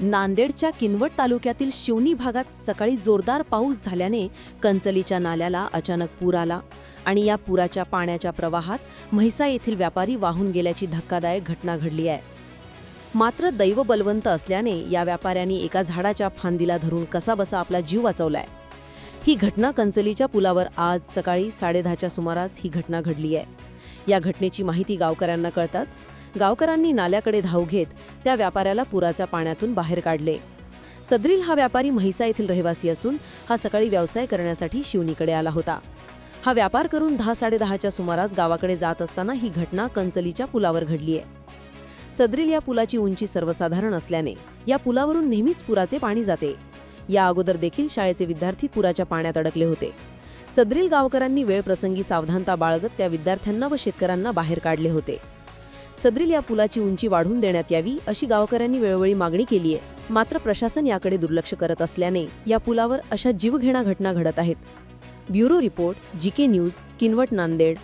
नांदेडच्या किनवट तालुक्यातील शिवनी भागात सकाळी जोरदार पाऊस झाल्याने कंचलीच्या नाल्याला अचानक पूर आला आणि या पुराच्या पाण्याच्या प्रवाहात म्हैसा येथील व्यापारी वाहून गेल्याची धक्कादायक घटना घडली आहे। मात्र दैव बलवंत असल्याने या व्यापाऱ्यांनी एका झाडाच्या फांदीला धरून कसाबसा आपला जीव वाचवलाय। ही घटना कंचलीच्या पुलावर आज सकाळी 10:30च्या सुमारास ही घटना घडली आहे। या घटनेची माहिती गावकऱ्यांना कळताच गावकऱ्यांनी नाल्याकडे धाव घेत त्या व्यापाऱ्याला पुराच्या पाण्यातून बाहेर काढले। सदरील हा व्यापारी म्हैसा येथील रहिवासी असून हा सकाळी व्यवसाय करण्यासाठी शिवनीकडे आला होता। हा व्यापार करून 10-10:30च्या सुमारास गावाकडे जात असताना ही घटना कंचलीच्या पुलावर घडली आहे। सदरील या पुलाची उंची सर्वसाधारण असल्याने या पुलावरून नेहमीच पुराचे पाणी जाते। या अगोदर देखील शाळेचे विद्यार्थी पुराच्या पाण्यात अडकले होते। सदरील गावकऱ्यांनी वेळप्रसंगी सावधानता बाळगत त्या विद्यार्थ्यांना व शेतकऱ्यांना बाहेर काढले होते। सदरील या पुलाची उंची वाढवून देण्यात यावी अशी गावकऱ्यांनी वेळोवेळी मागणी केली आहे। मात्र प्रशासन याकडे दुर्लक्ष करत असल्याने या पुलावर अशा जीवघेण्या घटना घडत आहेत। Bureau report, GK news, Kinwat, Nanded.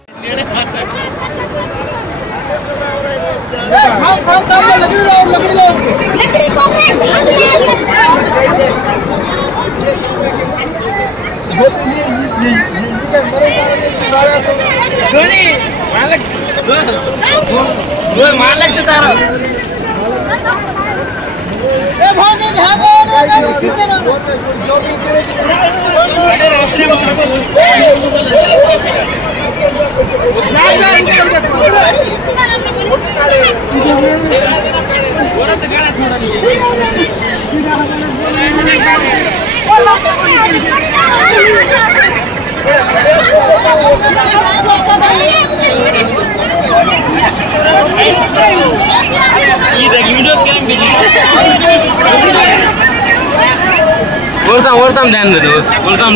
वरसाम ध्यान दे वरसाम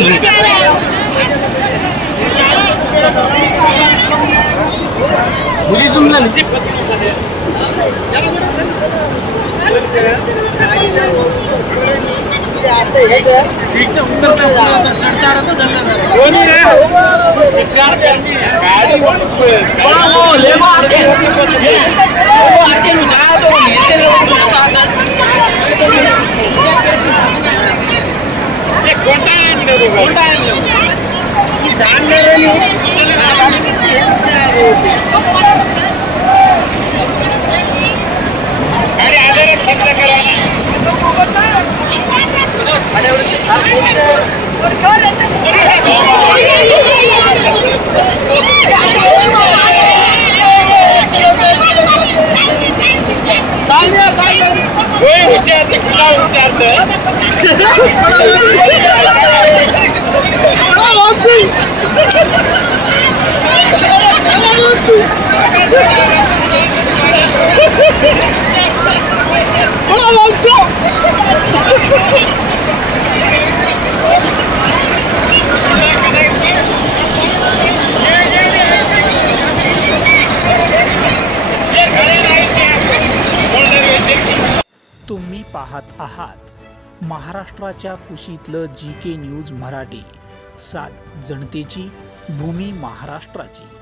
मुझे सुनना नसीब तुम्ही पाहत आहात महाराष्ट्राच्या कुशीतलं जीके न्यूज मराठी, सात जनतेची भूमी महाराष्ट्राची।